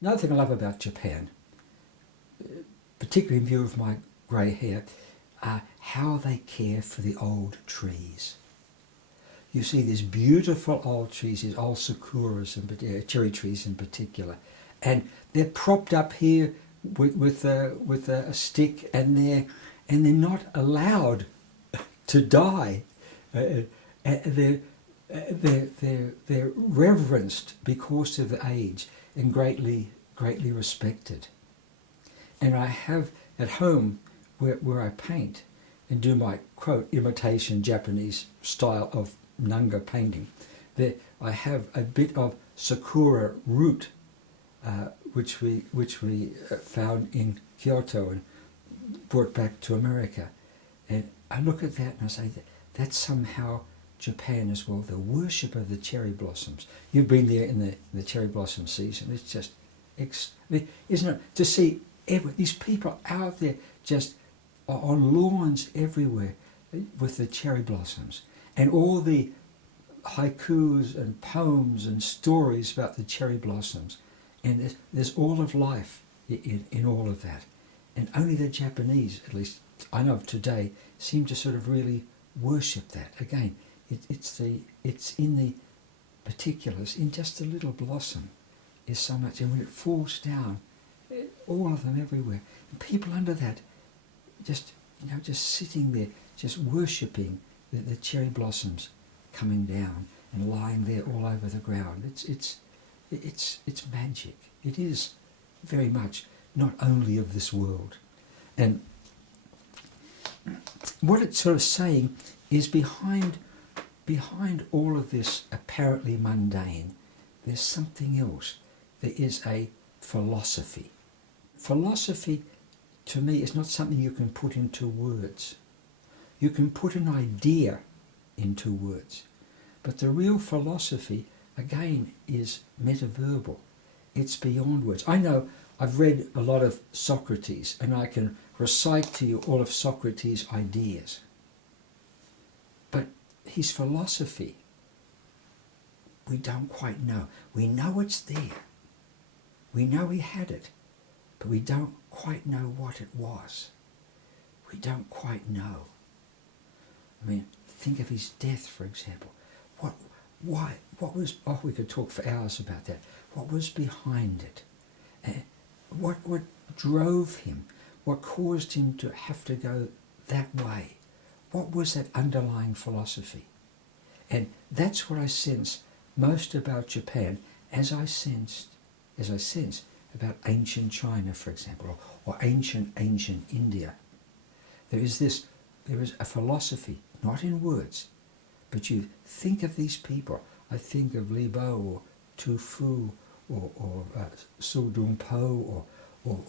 Another thing I love about Japan, particularly in view of my grey hair, how they care for the old trees. You see these beautiful old trees, these old sakuras and cherry trees in particular, and they're propped up here with a stick, and they're not allowed to die. They're reverenced because of the age and greatly respected. And I have at home where I paint and do my quote imitation Japanese style of Nanga painting, that I have a bit of sakura root, which we found in Kyoto and brought back to America. And I look at that and I say that's somehow Japan as well, the worship of the cherry blossoms. You've been there in the cherry blossom season. It's just, isn't it, to see these people out there just on lawns everywhere with the cherry blossoms, and all the haikus and poems and stories about the cherry blossoms, and there's all of life in all of that. And only the Japanese, at least I know of today, seem to sort of really worship that. Again, it's in the particulars, in just a little blossom is so much, and when it falls down, all of them everywhere, and people under that just sitting there, just worshipping the cherry blossoms coming down and lying there all over the ground. It's magic. It is very much not only of this world. And what it's sort of saying is behind all of this apparently mundane, there's something else. There is a philosophy. Philosophy, to me, is not something you can put into words. You can put an idea into words. But the real philosophy, again, is metaverbal. It's beyond words. I know I've read a lot of Socrates, and I can recite to you all of Socrates' ideas. But his philosophy, we don't quite know. We know it's there. We know he had it, but we don't quite know what it was. We don't quite know. I mean, think of his death, for example. What was, we could talk for hours about that. What was behind it? What drove him? What caused him to have to go that way? What was that underlying philosophy? And that's what I sense most about Japan, as I sense about ancient China, for example, or ancient India. There is a philosophy, not in words, but you think of these people. I think of Li Bo or Tu Fu or Su Dong Po or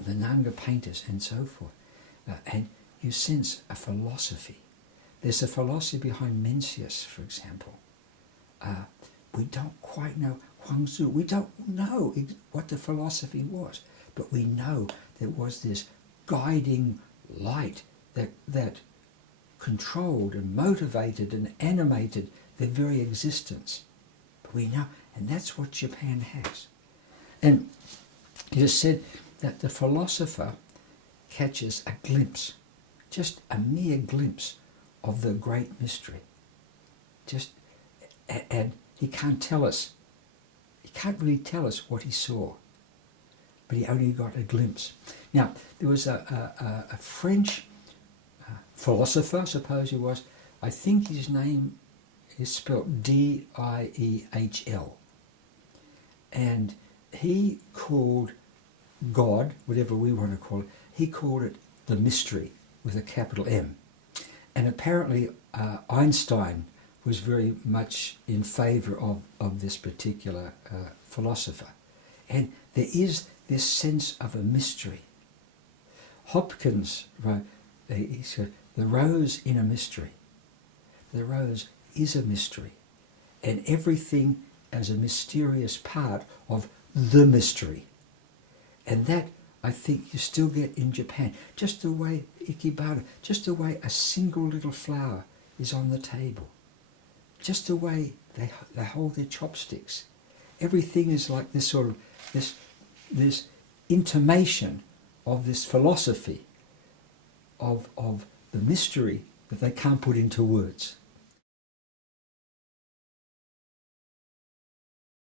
the Nanga painters and so forth. And you sense a philosophy. There's a philosophy behind Mencius, for example. We don't quite know Huangzi. We don't know what the philosophy was, but we know there was this guiding light that controlled and motivated and animated their very existence. But we know, and that's what Japan has. And it is said that the philosopher catches a glimpse, just a mere glimpse of the great mystery. And he can't tell us. He can't really tell us what he saw, but he only got a glimpse. Now, there was a French philosopher, I suppose he was. I think his name is spelled D-I-E-H-L. And he called God, whatever we want to call it, he called it the mystery with a capital M. And apparently Einstein was very much in favour of this particular philosopher. And there is this sense of a mystery. Hopkins wrote, he said, the rose in a mystery. The rose is a mystery. And everything as a mysterious part of the mystery. And that, I think, you still get in Japan. Just the way ikebana, just the way a single little flower is on the table. Just the way they hold their chopsticks. Everything is like this sort of, this intimation of this philosophy of the mystery that they can't put into words.